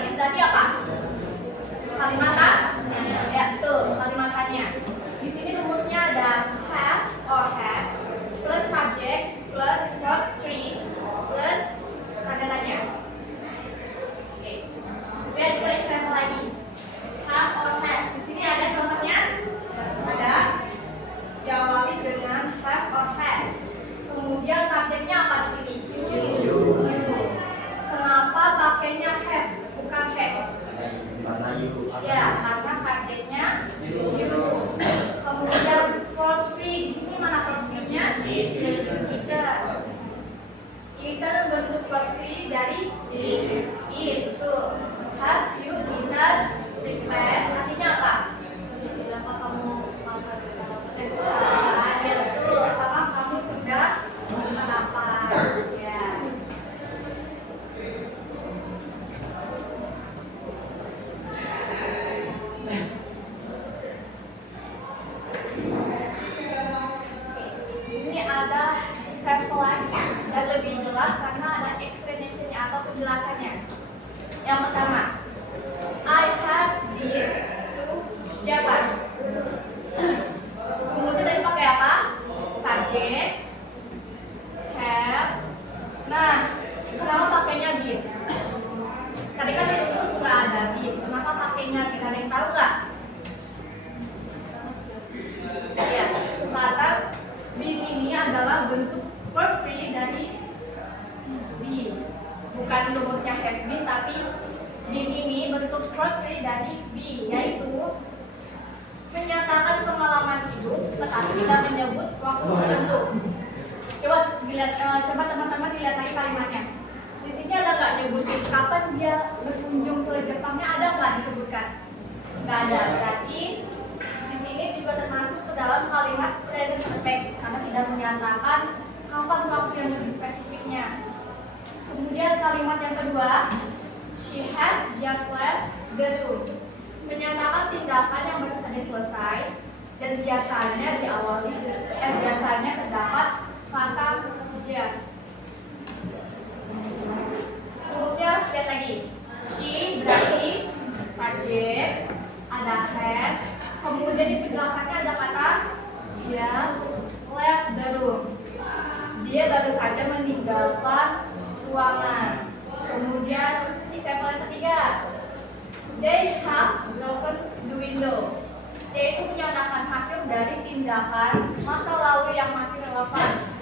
Berarti tadi apa? Kalimatan? Ya, betul, kalimatannya. Di sini rumusnya ada have or has plus subject plus verb 3 plus tanda tanya. Oke. Lihat ke example lagi. Have or has. Di sini ada contohnya? Ada. Diawali dengan have or has. Kemudian subjeknya apa di sini? You. Kenapa pakainya have bukan has? Ya, karena subjeknya you. Kemudian verb 3 di sini mana verb 3-nya? Eaten bentuk verb 3 dari eat. Tuh. Have you eaten breakfast? Artinya apa? Siapa kamu makan bersama? Ya betul. Apakah kamu sudah makan apa? Ya. Sini ada sampel lagi dan lebih jelas karena ada explanation-nya atau penjelasannya. Yang pertama, I have been to Japan. Rumusnya tadi pakai apa? Subjek, have. Nah, kenapa pakainya been? Tadi kan di rumus nggak ada been. Kenapa pakainya been? Ada yang tahu nggak? Ya, karena been ini adalah bentuk verb 3 dari be. Bukan rumusnya have been, tapi been ini bentuk verb 3 dari be, yaitu menyatakan pengalaman hidup tetapi tidak menyebut waktu tertentu. Coba teman-teman dilihat lagi kalimatnya. Di sini ada nggak nyebutin kapan dia berkunjung ke Jepangnya, ada nggak disebutkan? Nggak ada. Berarti di sini juga termasuk ke dalam kalimat present perfect karena tidak menyatakan kapan waktu yang lebih spesifiknya. Kemudian kalimat yang kedua, she has just left the room, menyatakan tindakan yang baru saja selesai dan biasanya terdapat kata just. Rumusnya lihat lagi. She berarti subjek, ada has, kemudian di penjelasannya ada kata just left the room. Dia baru saja meninggalkan ruangan. Kemudian example yang ketiga, they have broken the window, yaitu menyatakan hasil dari tindakan masa lalu yang masih relevan.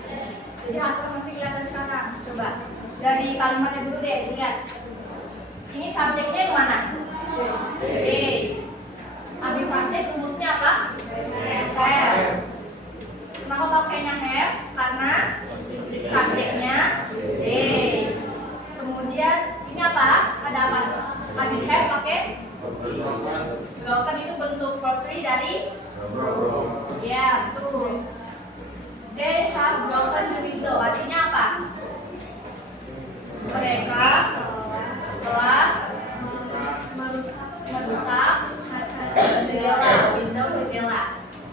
Jadi hasil masih kelihatan sekarang. Coba dari kalimatnya dulu deh, lihat. Ini subjeknya yang mana? They. Habis subjek rumusnya apa? Has. Kenapa pakainya have? Karena subjeknya they. Kemudian ini apa? Ada apa? Habis have pakai broken, itu bentuk verb 3 dari ya, betul. They have broken the window. Artinya apa? Mereka telah merusak jendela, jendela.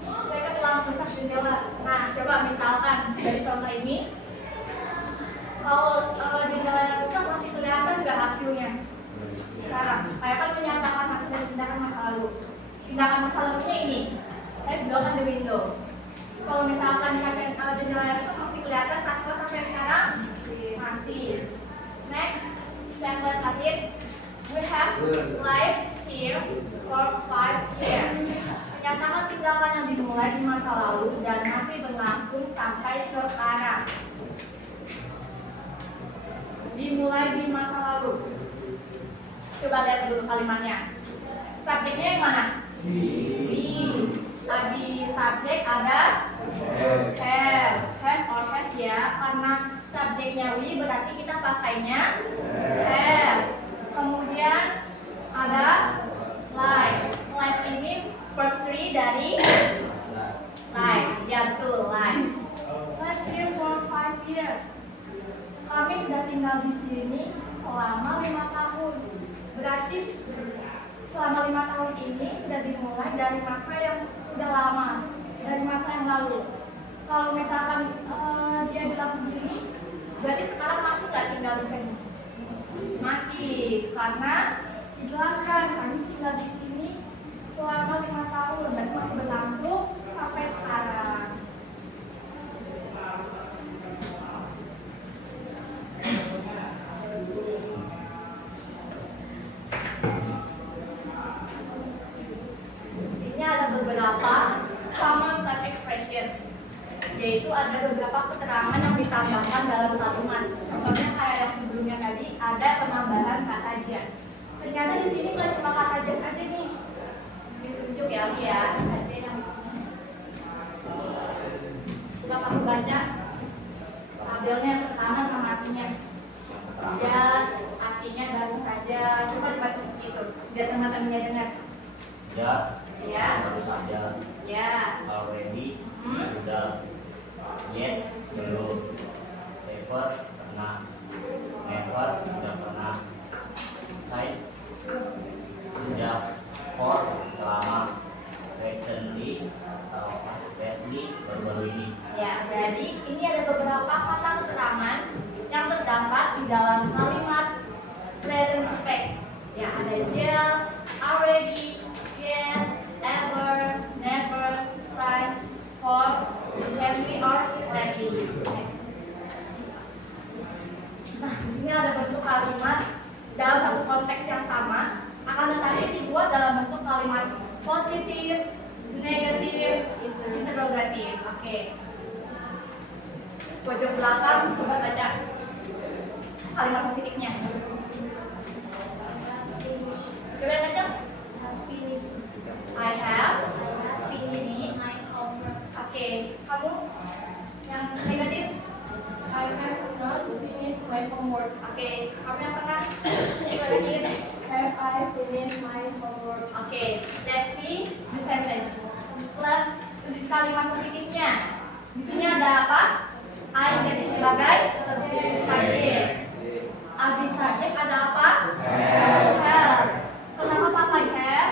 Mereka telah merusak jendela. Nah, coba misalkan dari contoh ini, kalau jendela yang rusak masih kelihatan nggak hasilnya? Sekarang, saya kan menyatakan hasil dari tindakan masa lalu. Tindakan masa lalunya ini, saya broken the window. Kalau misalkan kaca jendela yang rusak masih kelihatan hasilnya sampai sekarang? Masih. Next, example terakhir, we have lived here for 5 years. Menyatakan tindakan yang dimulai di masa lalu dan masih berlangsung sampai sekarang. Dimulai di masa lalu. Coba lihat dulu kalimatnya. Subjeknya yang mana? Be. Habis subjek ada have or has ya. Karena subjeknya we berarti kita pakainya have. Kemudian ada like. Like ini verb 3 dari like. Ya betul, like. Lived here for 5 years. Kami sudah tinggal di sini selama 5 tahun. Berarti selama 5 tahun ini sudah dimulai dari masa yang sudah lama, dari masa yang lalu. Kalau misalkan dia bilang begini, berarti sekarang masih nggak tinggal di sini? Masih, karena dijelaskan kami tinggal di sini selama 5 tahun dan masih berlangsung sampai sekarang. Di sini ada beberapa common type expression, yaitu ada beberapa keterangan yang ditambahkan dalam kalimat. Contohnya kayak yang sebelumnya tadi ada penambahan kata just. Ternyata di sini nggak cuma kata just aja nih. Bisa tunjuk ya, Aldi ya. Ada yang di sini. Coba kamu baca tabelnya yang pertama sama artinya. Just artinya baru saja. Coba dibaca seperti itu biar teman-temannya dengar. Just Ya. baru saja. Ya. Already sudah. Yet belum. Ever pernah. Never tidak pernah. Side sejak. For selama. Recently atau lately baru-baru ini. Ya, jadi ini ada beberapa kata keterangan yang terdapat di dalam kalimat present perfect. Ya, ada just, already, yet, ever, never, since, for, recently, or lately. Next. Nah, di sini ada bentuk kalimat dalam satu konteks yang sama, akan tetapi dibuat dalam bentuk kalimat positif, negatif, interrogatif. Oke. Pojok belakang coba baca kalimat positifnya. Coba yang baca. I have finished my homework. Oke, kamu yang negatif. I have not finished my homework. Oke, kamu yang tengah. Coba lagi. Have I finished my homework? Oke, let's see the sentence. Let's kalimat positifnya. Di sini ada apa? I jadi sebagai subjek. Abis subjek ada apa? Have. Kenapa pakai have?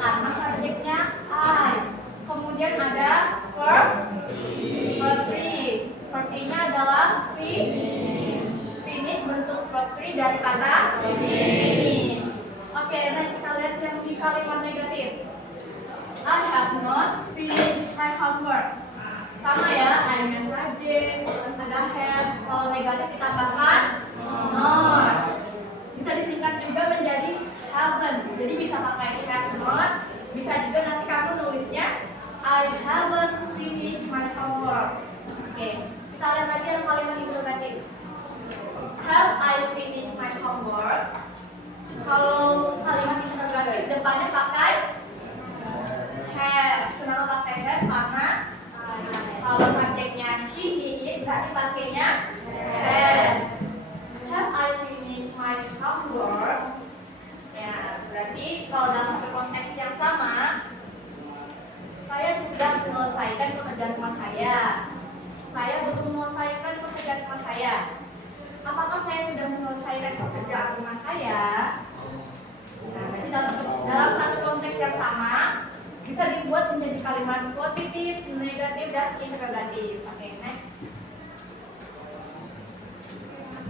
Karena subjeknya I. Kemudian ada verb. Verb 3. Verb 3-nya adalah finish. Finish bentuk verb 3 dari kata finish. Oke, next kita lihat yang di kalimat negatif. I have not finished my homework. Sama ya, I-nya subjek, ada have. Kalau negatif ditambahkan not. Bisa disingkat juga menjadi haven't. Jadi bisa pakai have not. Bisa juga nanti kamu nulisnya I haven't finished my homework. Oke, kita lihat lagi yang kalimat interrogatif. Have I finished my homework? Kalau kalimat interrogatif depannya pakai have. Kenapa pakai have? Karena kalau subjeknya she, he, it, berarti pakainya has. Have I finished my homework? Ya, berarti kalau dalam satu konteks yang sama, saya sudah menyelesaikan pekerjaan rumah saya. Saya belum menyelesaikan pekerjaan rumah saya. Apakah saya sudah menyelesaikan pekerjaan rumah saya? Nah, berarti dalam satu konteks yang sama bisa dibuat menjadi kalimat positif, negatif, dan interrogatif. Oke, next.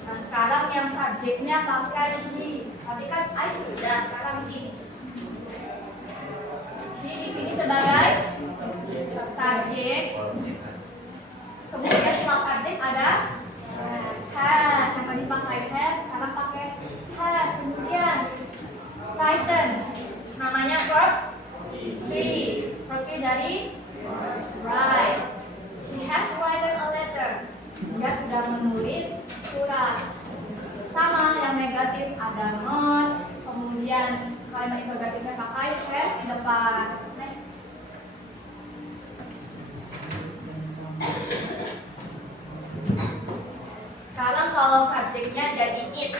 Nah, sekarang yang subjeknya pakai he. Tadi kan I sudah, sekarang he. He di sini sebagai subjek. Kemudian setelah subjek ada has. Yang tadi pakai have, sekarang pakai has. Kemudian Titan, namanya verb 3. Verb 3 dari write. He has written a letter. Dia sudah menulis surat. Sama yang negatif ada not. Kemudian kalimat interrogatifnya pakai has di depan. Next. Sekarang kalau subjeknya jadi it,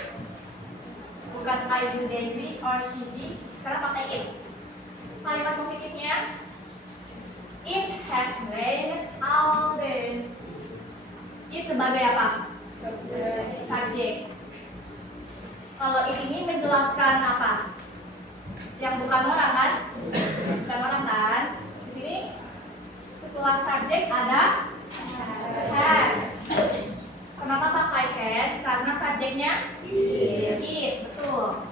bukan I, you, they, we, or she, he. Sekarang pakai it. Kalimat positifnya, it has rained all day. It sebagai apa? Subjek. Kalau it ini menjelaskan apa? Yang bukan orang kan? Bukan orang kan? Di sini setelah subjek ada has. Kenapa pakai has? Karena subjeknya it, betul.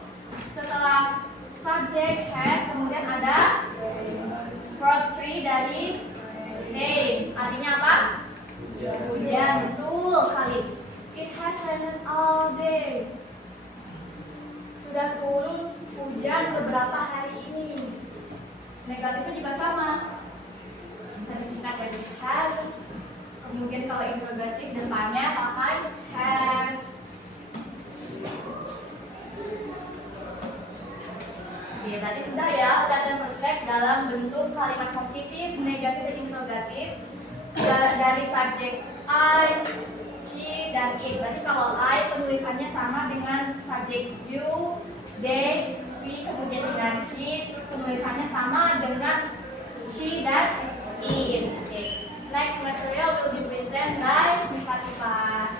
Hujan, betul sekali. It has rained all day. Sudah turun hujan beberapa hari ini. Negatifnya juga sama. Bisa disingkat dari has. Kemudian kalau interrogatif depannya pakai has. Oke, tadi sudah ya present perfect dalam bentuk kalimat positif, negatif, dan interrogatif dari subjek I, he, dan it. Berarti kalau I penulisannya sama dengan subjek you, they, we, kemudian dengan his penulisannya sama dengan she dan it. Okay. Next material will be presented by Miss Fatima.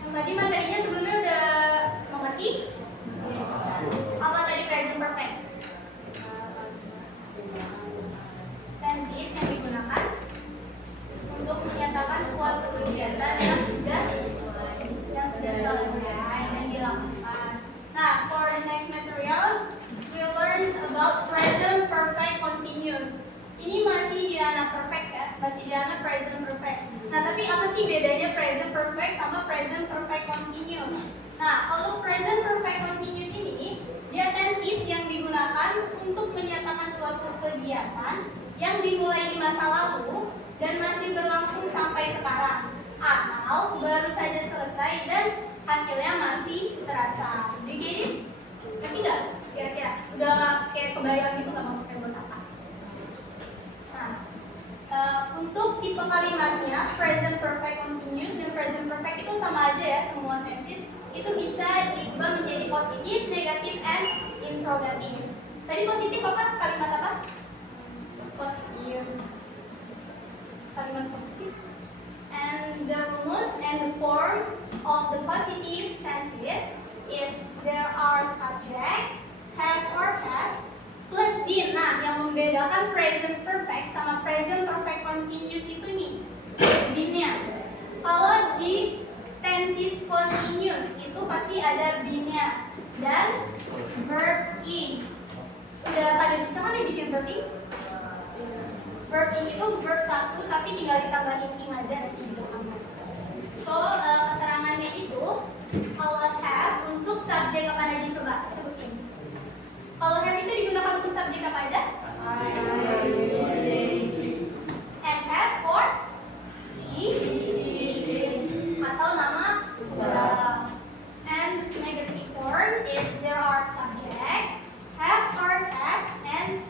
Yang tadi materinya sebelumnya udah mengerti? Apa tadi present perfect? Tenses yang digunakan untuk menyatakan suatu kegiatan yang sudah selesai dan dilakukan. Nah, for the next materials, we learn about present perfect continuous. Ini masih di ranah perfect ya, masih di ranah present perfect. Nah, tapi apa sih bedanya present perfect sama present perfect continuous? Nah, kalau present perfect continuous ini, dia tenses yang digunakan untuk menyatakan suatu kegiatan yang dimulai di masa lalu dan masih berlangsung sampai sekarang, atau baru saja selesai dan hasilnya masih terasa. You get it? Ngerti nggak? Kira-kira udah kayak kebayang gitu nggak maksudnya buat apa? Nah, untuk tipe kalimatnya present perfect continuous dan present perfect itu sama aja ya, semua tenses itu bisa diubah menjadi positif, negatif, and interrogative. Tadi positif apa? Kalimat apa? Positif. Kalimat positif. And the rules and the forms of the positive tenses is there are subject, have or has, plus been. Nah, yang membedakan present perfect sama present perfect continuous itu nih, been-nya. Kalau di tenses continuous itu pasti ada been-nya dan verb in. Udah pada bisa kan ya bikin verb in? Verb in itu verb satu tapi tinggal ditambahin ing aja di belakangnya. So, keterangannya itu kalau have untuk subjek apa aja coba sebutin. Kalau have itu digunakan untuk subjek apa aja? And has for he, atau nama and negative form is there are subject, have or has, and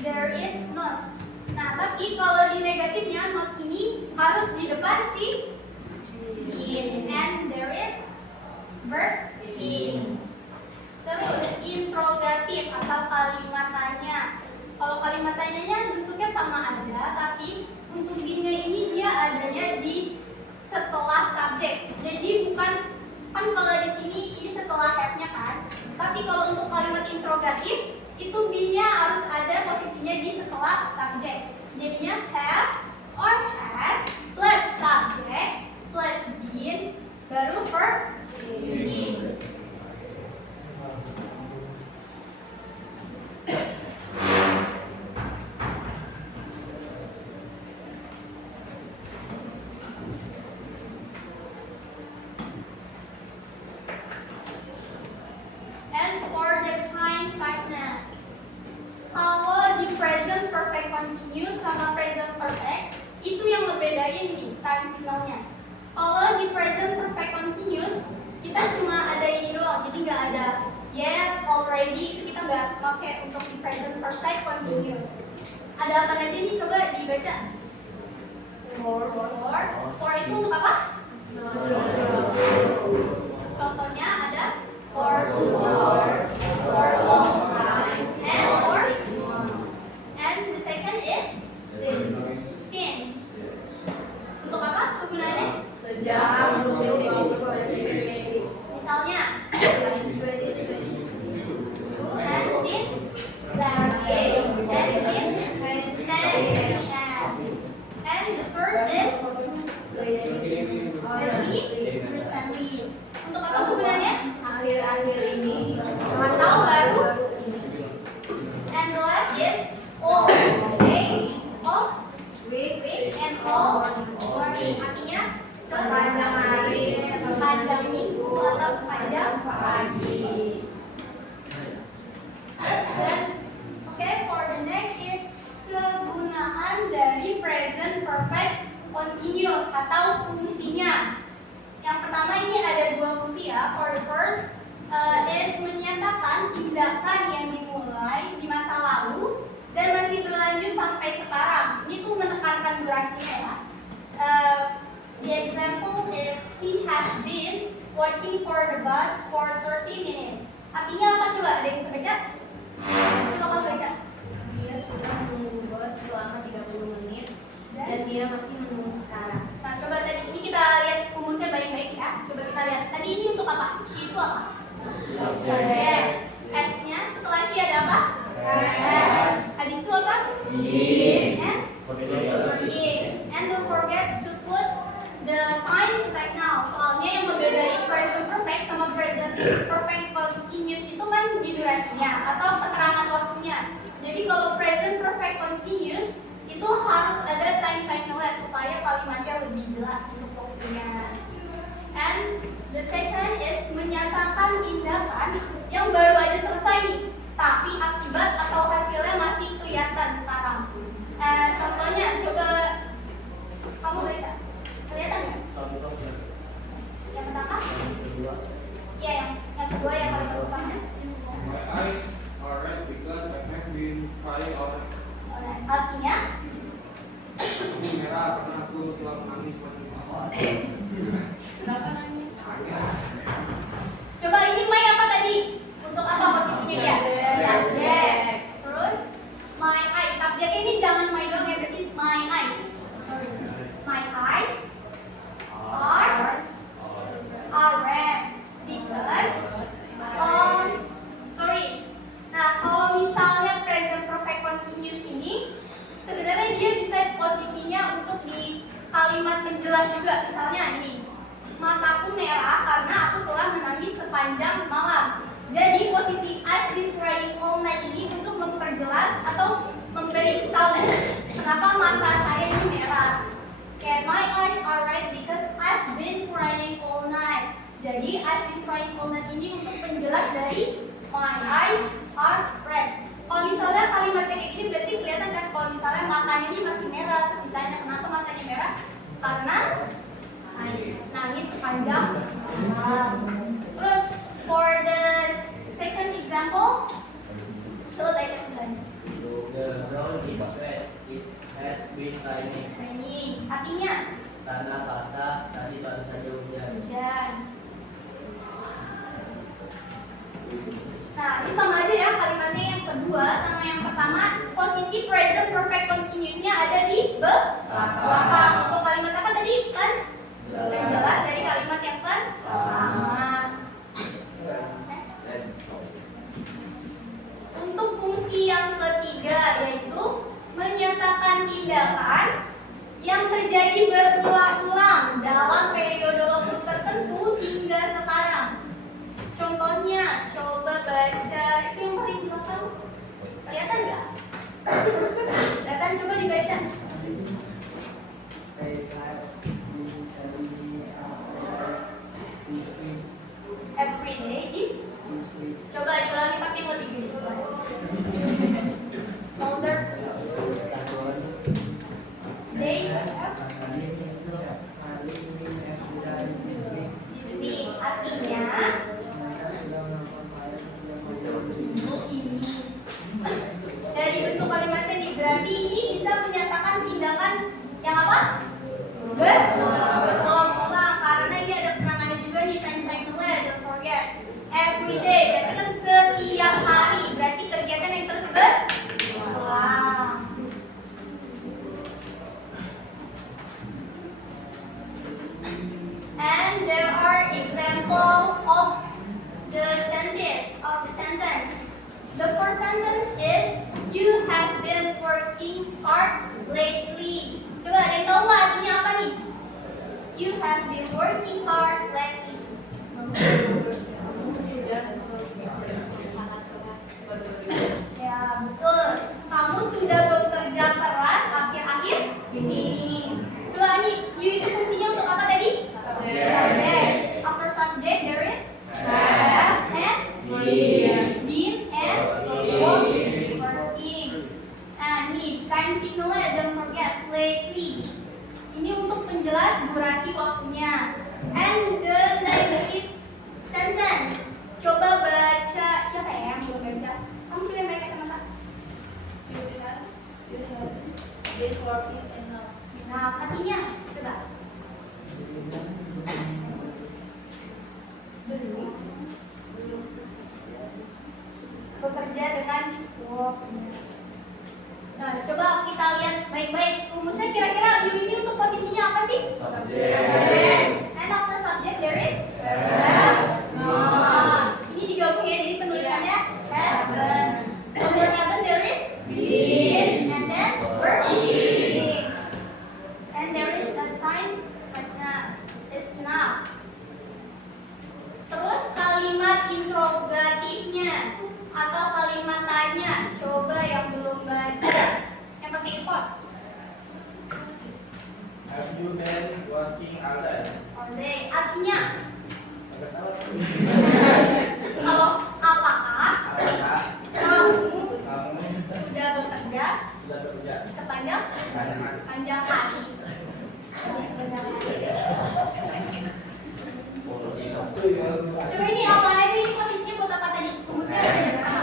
there is not. Nah, tapi kalau di negatifnya not ini harus di depan si in, and there is verb in. Terus interrogatif atau kalimat tanya. Kalau kalimat tanyanya bentuknya sama aja, tapi untuk be-nya ini dia adanya di setelah subjek. Jadi bukan kan kalau di sini ini setelah have-nya kan. Tapi kalau untuk kalimat interrogatif itu be-nya harus ada posisinya di setelah subjek. Jadinya have or has plus subject plus been baru verb in. And for the time signal, kalau di present perfect continuous sama present perfect itu yang ngebedain nih time signalnya. Kalau di present perfect continuous kita cuma ada ini doang, jadi nggak ada yet, already, itu kita nggak pakai untuk di present perfect continuous. Ada apa aja nih, coba dibaca. For itu untuk apa? Contohnya ada for long time, and for, and the second is since. Untuk apa kegunaannya? Sejak. Misalnya and since last day, and since and the third is recently. Untuk apa kegunaannya? Akhir-akhir ini atau baru watching for the bus for 30 minutes. Artinya apa coba? Ada yang bisa baca? Coba kamu baca. Dia sudah menunggu bus selama 30 menit dan dia masih menunggu sekarang. Nah, coba tadi ini kita lihat rumusnya baik-baik ya. Coba kita lihat. Tadi ini untuk apa? She itu apa? Subjek. S-nya setelah she ada apa? Has. Habis itu apa? Did. And did. And don't forget to put the time right now. Soalnya yang membedakan present perfect sama present perfect continuous itu kan di durasinya atau keterangan waktunya. Jadi kalau present perfect continuous itu harus ada time cycle-nya supaya kalimatnya lebih jelas untuk waktunya. And the second is menyatakan tindakan yang baru aja selesai nih, tapi akibat atau hasilnya masih kelihatan sekarang. Contohnya, coba kamu baca. Kelihatan nggak? Yang pertama? Iya, yang kedua yang paling pertama. My eyes are red because I have been crying all night. Artinya? Ini merah karena aku telah menangis banyak malam. Kenapa nangis? Coba ini Mai apa tadi? Untuk apa posisinya dia? Subjek. Terus my eyes. Subjek ini jangan my dong ya, berarti my eyes. My eyes are red because sorry. Nah, kalau misalnya present perfect continuous ini sebenarnya dia bisa posisinya untuk di kalimat penjelas juga. Misalnya ini, mataku merah karena aku telah menangis sepanjang malam. Jadi posisi I've been crying all night ini untuk memperjelas atau memberitahu kenapa mata saya ini merah. Kayak my eyes are red because I've been crying all night. Jadi I've been crying all night ini untuk penjelas dari my eyes are red. Kalau misalnya kalimatnya kayak gini berarti kelihatan kan kalau misalnya matanya ini masih merah, terus ditanya kenapa matanya merah? Karena nangis sepanjang malam. Terus for the second example, coba baca sebenarnya. The ground is wet. It has been raining. Raining, artinya Tanah basah, tadi baru saja hujan. hujan. Nah, ini sama aja ya kalimatnya yang kedua sama yang pertama. Posisi present perfect continuous-nya ada di belakang. Untuk kalimat apa tadi? Kan jelas dari kalimat yang pertama. Untuk fungsi yang ketiga yaitu menyatakan tindakan yang terjadi berulang-ulang dalam periode waktu tertentu hingga sekarang. Contohnya, coba baca itu yang paling belakang. Kelihatan nggak? Kelihatan, coba dibaca. Every day is. Coba diulangi pakai yang lebih gede suara. Louder. Day. This week. Artinya ini dari bentuk kalimatnya nih, berarti ini bisa menyatakan tindakan yang apa? Berulang-ulang, karena ini ada penangannya juga nih, time cycle-nya, don't forget. Every day, berarti kan setiap hari, berarti kegiatan yang terus berulang. And there are examples of the tenses of the sentence. The first sentence is you have been working hard lately. Coba ada yang tahu nggak artinya apa nih? You have been working hard lately. Ya betul. Kamu sudah bekerja keras akhir-akhir ini. Coba nih, you itu fungsinya untuk apa tadi? Subject. After subject there is have and been and working. Nah nih time signalnya don't forget lately. Ini untuk penjelas durasi waktunya. And the negative sentence. Coba baca, siapa ya yang belum baca? Kamu coba yang baca kacamata. Nah, artinya coba. Nah, coba kita lihat baik-baik. Rumusnya kira-kira you ini untuk posisinya apa sih? Subject. And after subject there is have. Nah, ini digabung ya, jadi penulisannya happen. After happen there is been, and then working. And there is a time is now. Terus kalimat interrogatifnya atau kalimat tanya. Coba yang belum baca, yang pakai earpods. Have you been working all day? All day. Artinya, Agak tahu. kalau apakah Apakah kamu kamu sudah bekerja sudah bekerja sepanjang panjang hari? Coba ini apa aja, ini posisinya buat apa tadi? Rumusnya ada yang sama.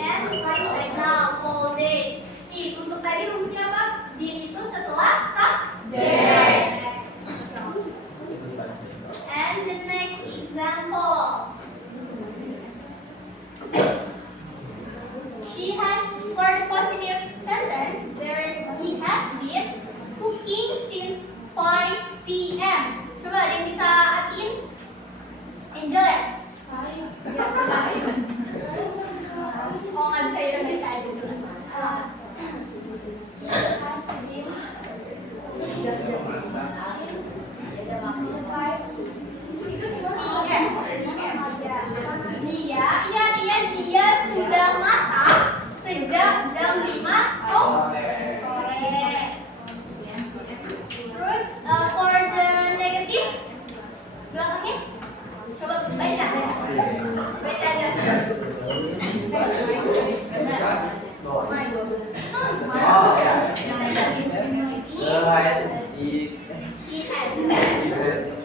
And right side now, all day. Untuk tadi rumusnya apa? Been itu setelah subject. And the next example. She has, for the positive sentence, there is she has been cooking since 5 p.m. Coba ada yang bisa artiin? Angel ya? Ya, saya. Oh, nggak bisa ya, baca aja dulu. She has been dia sudah masak sejak jam 5 sore. Terus for the negative belakangnya coba baca aja. He has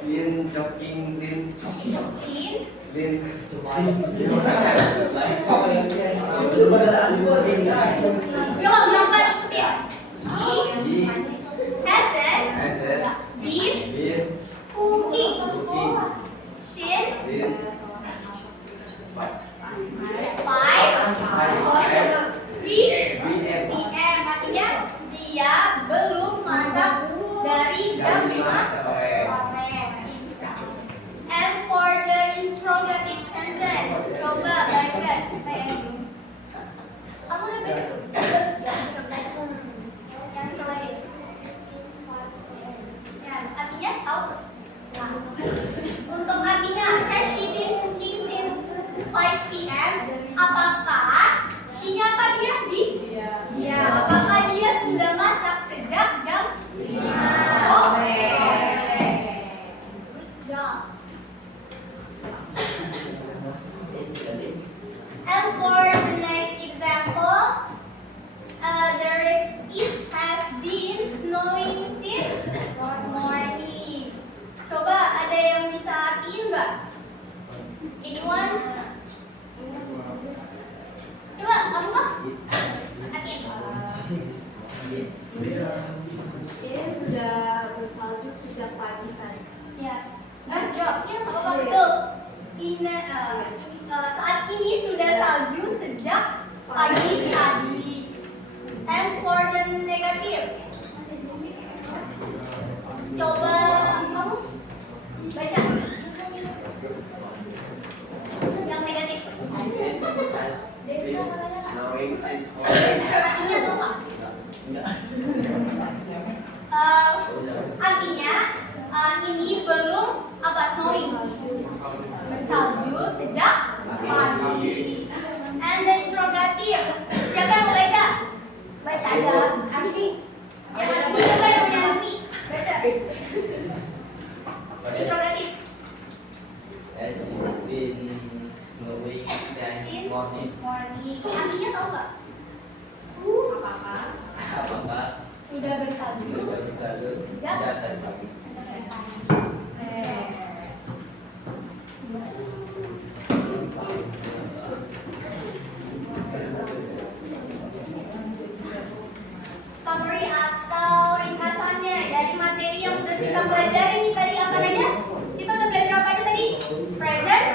been jogging since Coba gambar ikutin. He hasn't been cooking since 5 p.m. Artinya dia belum masak dari jam 5 sore. And for the interrogative sentence, coba baca. Kamu udah baca belum? Yang coba deh. Ya, artinya tahu. Nah, untuk artinya has she been cooking since 5 p.m. Apakah she-nya apa dia? Dia. Apakah dia sudah masak sejak jam 5 sore? Good job. And for the next example, there is it has been snowing since morning. Coba ada yang bisa artiin nggak? Anyone? Coba kamu Pak? Artiin. Ini sudah bersalju sejak pagi tadi. Ya. Jawabnya apa betul? Saat ini sudah salju sejak pagi tadi. And for the negative, coba kamu baca yang negatif. Artinya tuh apa? Artinya ini belum apa snowing bersalju sejak pagi. And the interrogative, siapa yang mau baca? Baca aja, Asmi. Yang Asmi coba yang punya Asmi baca. Interrogatif. Has been snowing since morning. Morning. Artinya tahu nggak? Apakah Sudah bersalju sudah bisa sejak dari pagi? Summary atau ringkasannya dari materi yang sudah kita pelajari ini tadi apa aja? Kita udah belajar apa aja tadi? Present,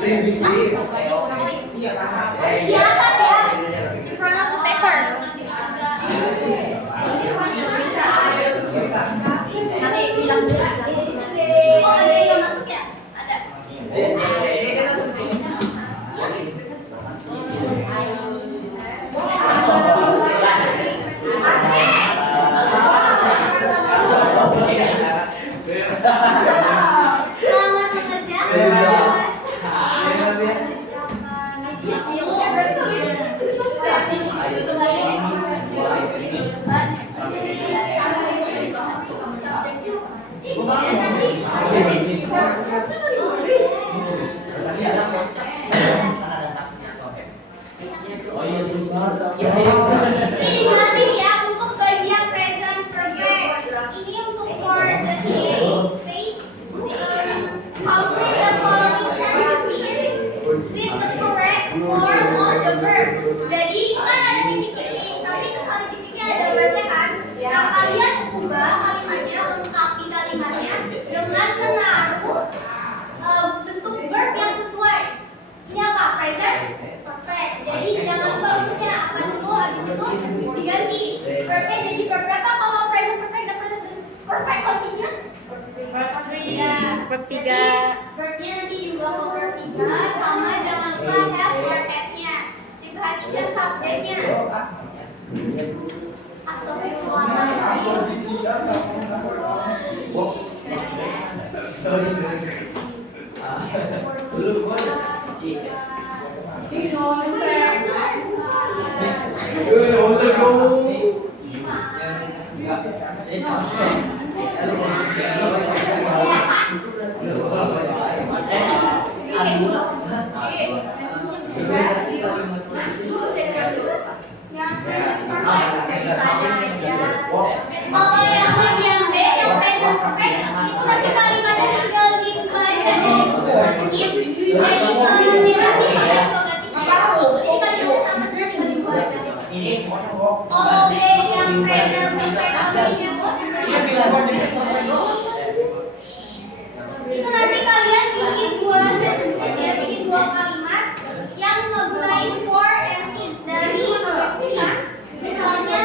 Di atas ya. In front of the paper. Nanti bilang dulu. Oh, ada yang masuk ya? Ada. Selamat bekerja. Oh iya susah. Ini jelasin ya untuk bagian present perfect. Ini untuk for the page. Complete the following sentences with the correct form of the verb. Jadi kan ada titik-titik, tapi sekali titiknya ada verbnya kan. Nah kalian ubah kalimatnya, lengkapi kalimatnya dengan menaruh bentuk verb yang sesuai. Ini apa? Present perfect. Jadi jangan lupa rumusnya apa dulu, habis itu diganti. Verbnya jadi verb berapa kalau present perfect dan present perfect continuous? Verb 3. Verb 3. Verbnya nanti diubah ke verb 3 sama jangan lupa have or has-nya. Diperhatikan subjeknya. Astagfirullahaladzim. Kalau yang bagian B, yang present perfect, itu nanti kalimatnya tinggal dibaca deh, masukin. Jadi kalau nanti sama prerogatifnya, jadi kalimatnya sama terus tinggal dibaca. Kalau B yang present perfect itu nanti kalian bikin 2 sentences ya, bikin 2 kalimat yang menggunakan for and since dari ya. Misalnya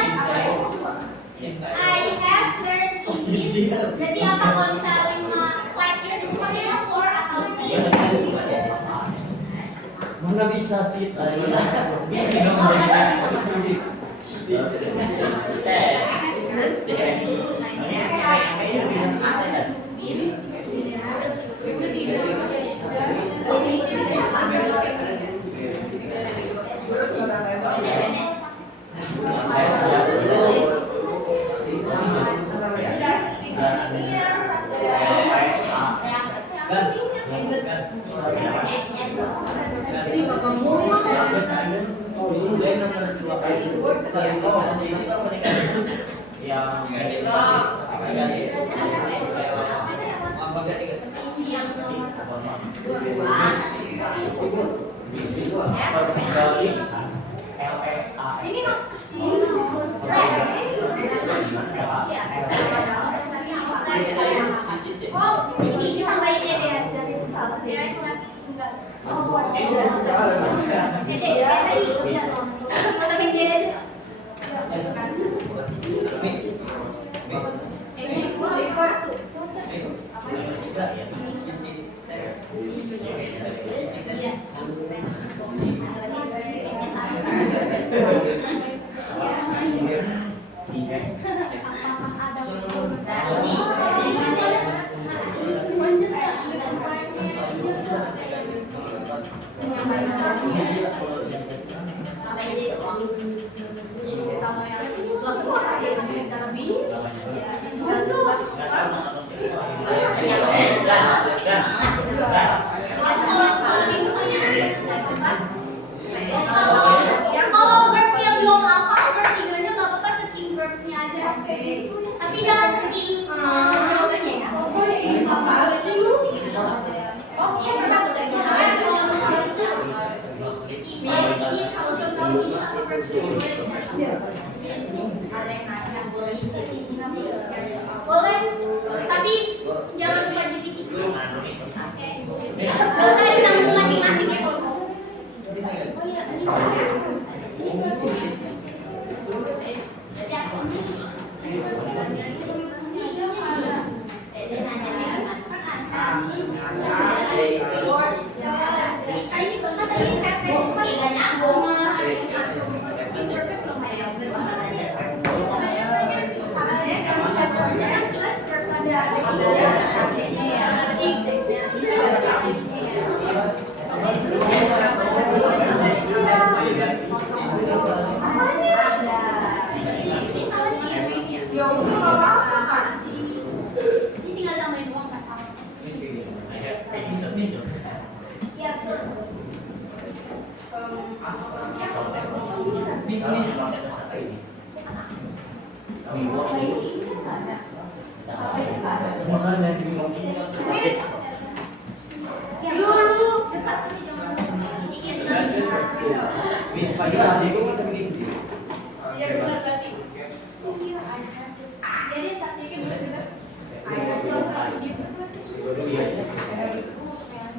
I have learned English. Berarti apa kalau misalnya 5 years itu pakai for atau since? Mana bisa sih? Oh, ini ditambahin deh jadi salah. Dia itu enggak. Oh, sudah. Tambahin dia aja. Kalau verb yang belum hafal, verb 3-nya nggak apa-apa, searching verbnya aja. Tapi jangan searching jawabannya ya. Iya, verb boleh, tapi jangan lupa GPT. Gak usah ditanggung masing-masing. Miss, dulu. Bis pagi saat itu kita bikin Iya benar berarti. Jadi subjeknya bebas.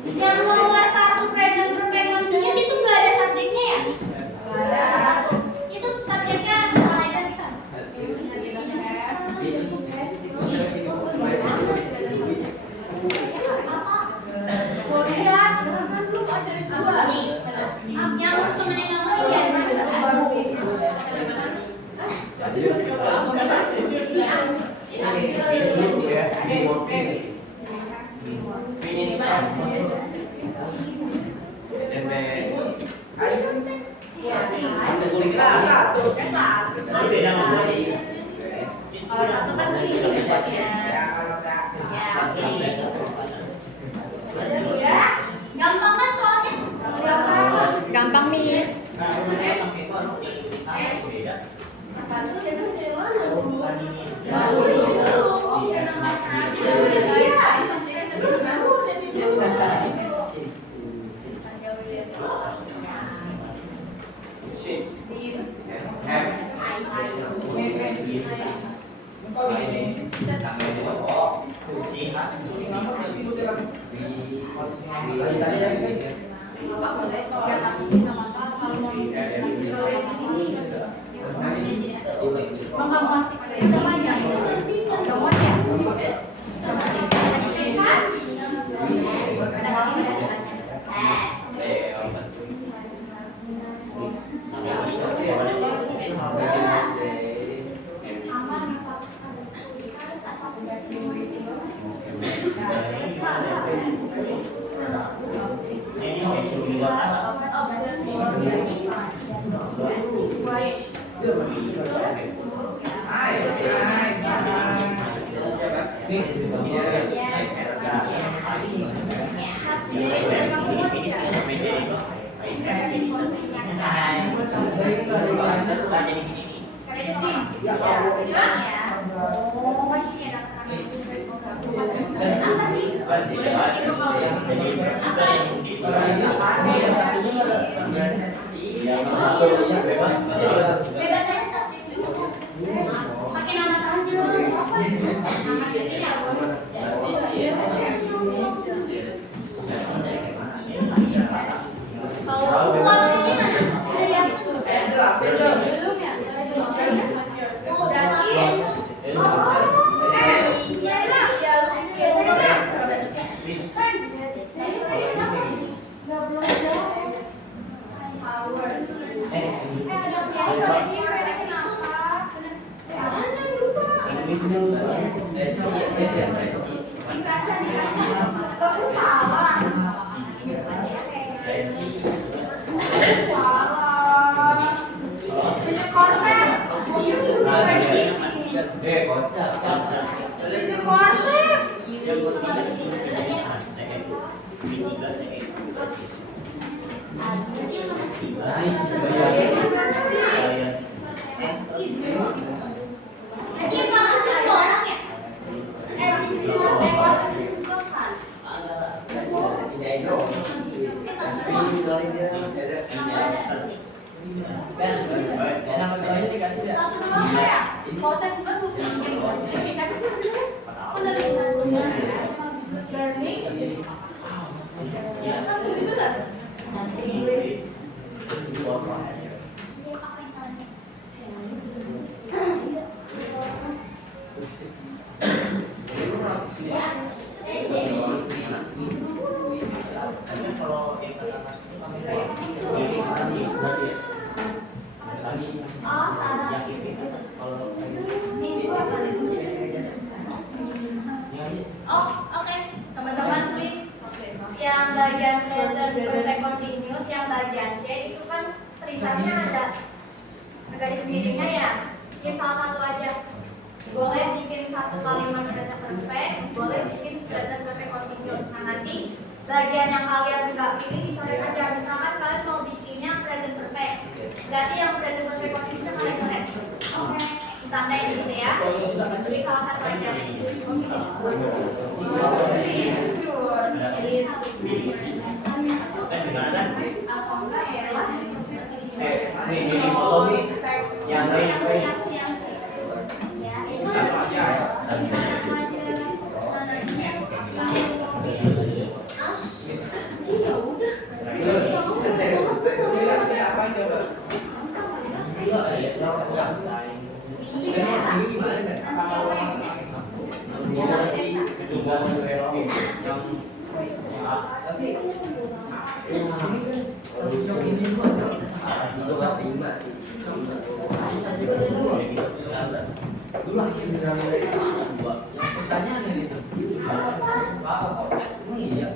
Yang nomor 1 present perfect continuous itu nggak ada subjeknya ya? Satu. Itu subjeknya sama aja kita. Yang temennya kamu ini ada finish Kalau satu kan ini biasanya. Ya. gampang kan soalnya? Gampang, Miss. Bagian yang kalian nggak pilih dicoret aja. Misalkan kalian mau bikinnya present perfect, berarti yang present perfect kayak gitu ya. Pilih salah satu aja. Ini follow nih. Yang Satu aja. Ini apa coba? Pertanyaannya itu. Emang iya.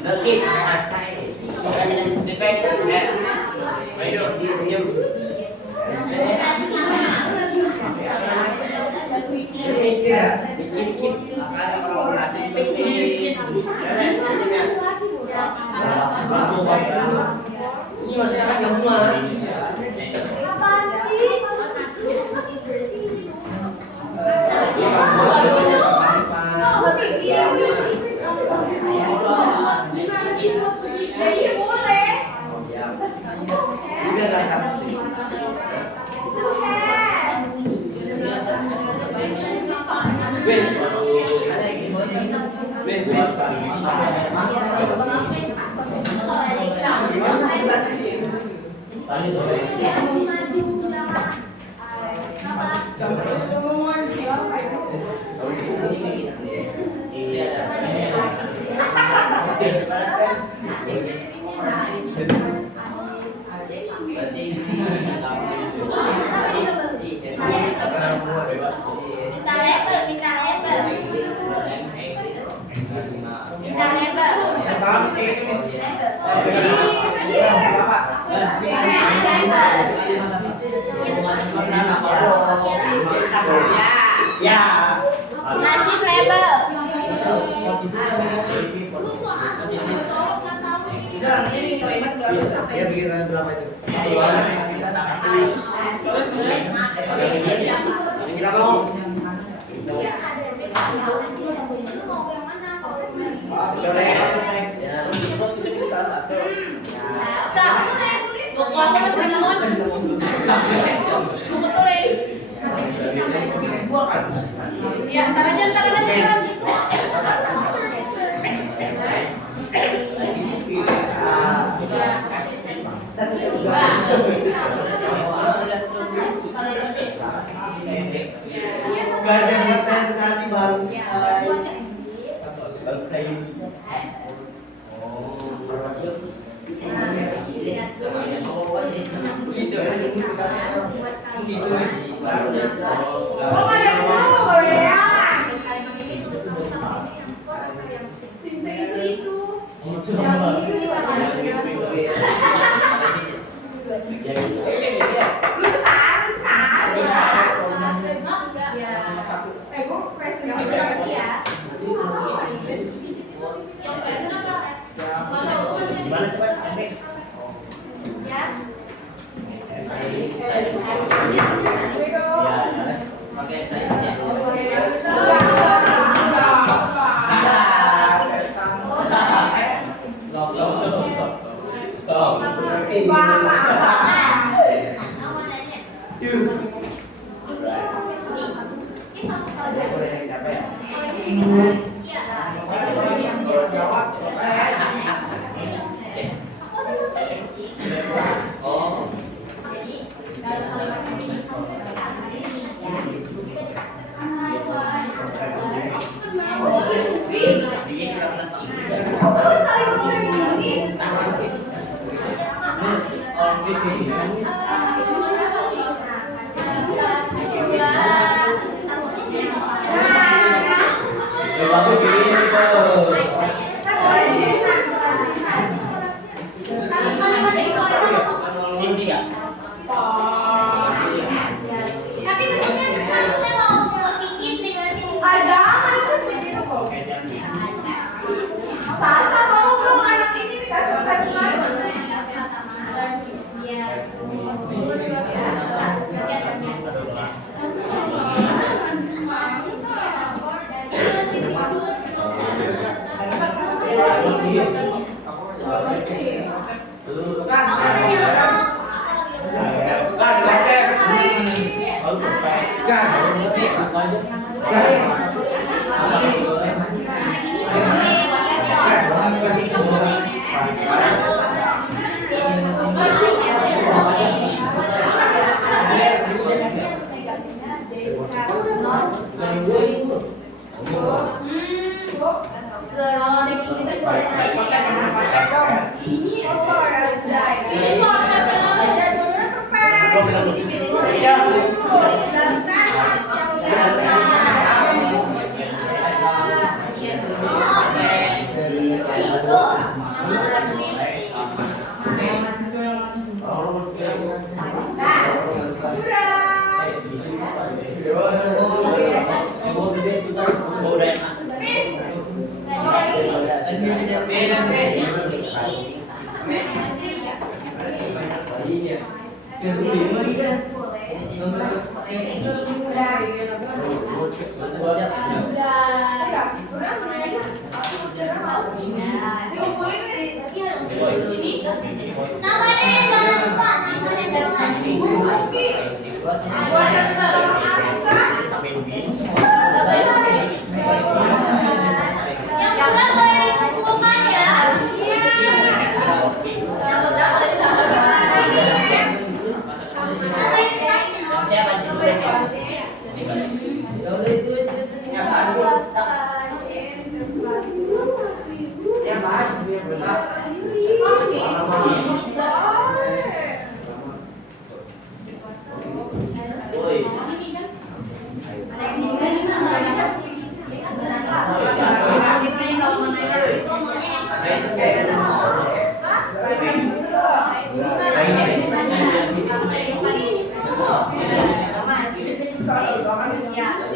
Nakit atai. Depend. Ayo diam. Ini masih anak yang rumah. Apaan sih? Oh, kayak gini. Ya iya boleh. Udah lah sama sih. Wes. Wes. Ya. Nasi label. Ya pikiran berapa itu? Kira kamu? Ya, ntar aja. Nanti baru gimana coba pendek? Ya. Pakai size-nya. Iya.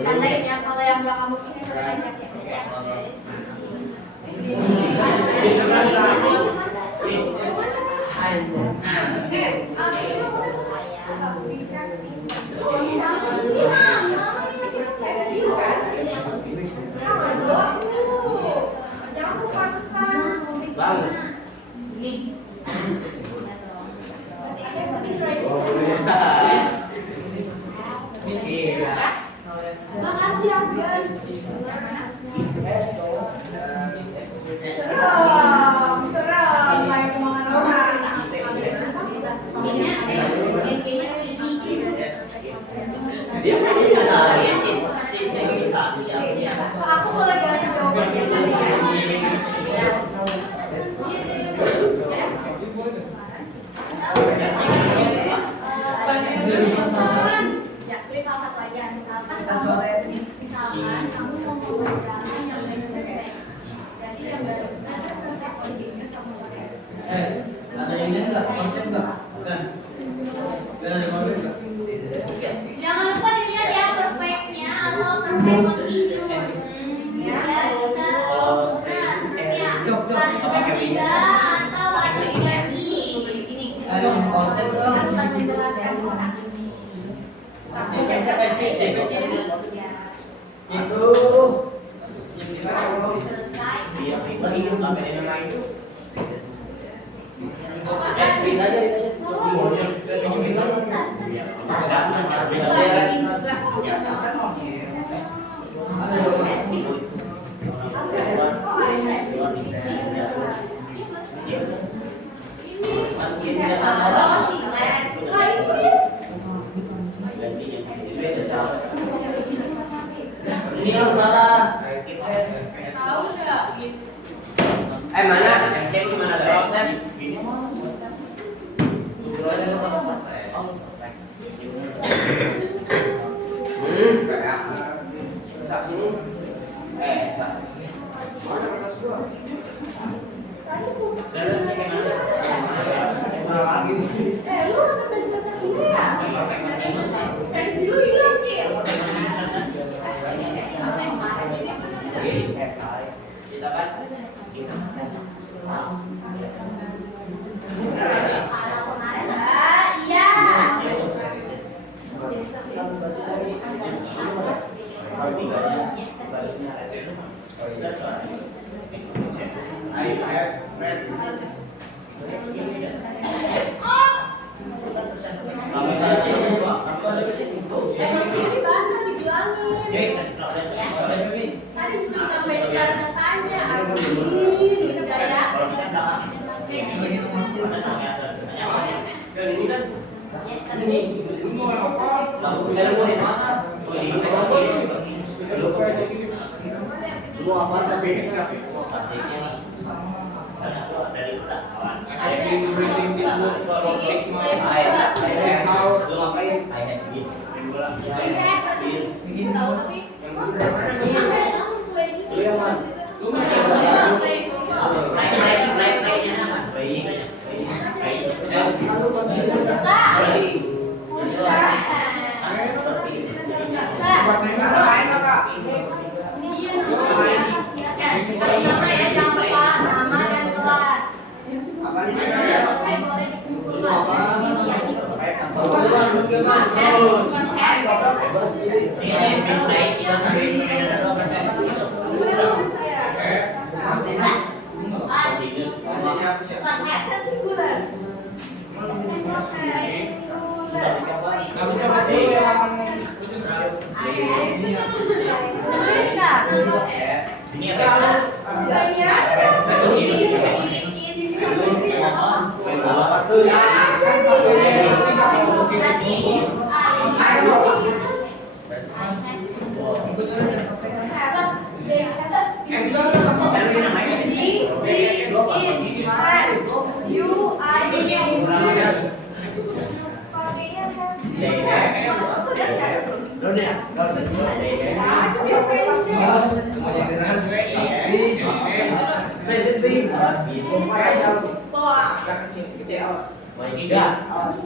Tandain ya kalau yang nggak kamu sini Makasih Agan. Serem, main omongan orang. Aku boleh kasih jawabannya. Ya, klik salah satu aja. Misalkan kamu mau mengerjakan yang perfect. Jadi yang baru originnya sama Ada yang lihat nggak? Konten nggak? Bukan. Ada konten nggak? Jangan lupa dilihat ya perfectnya atau perfect continuous. Ya, bisa atau lagi ini. Ayo konten dong. akan menjelaskan kota. Itu. Selesai. Biar hidup kameranya main. Pindah aja. Ini harus salah. Tahu nggak? Mana? Cek di mana ada? Lu ada pensil segini ya? Pensil lu hilang ya? Iya. Kamu Tadi juga disampaikan katanya asli gaya. Gila.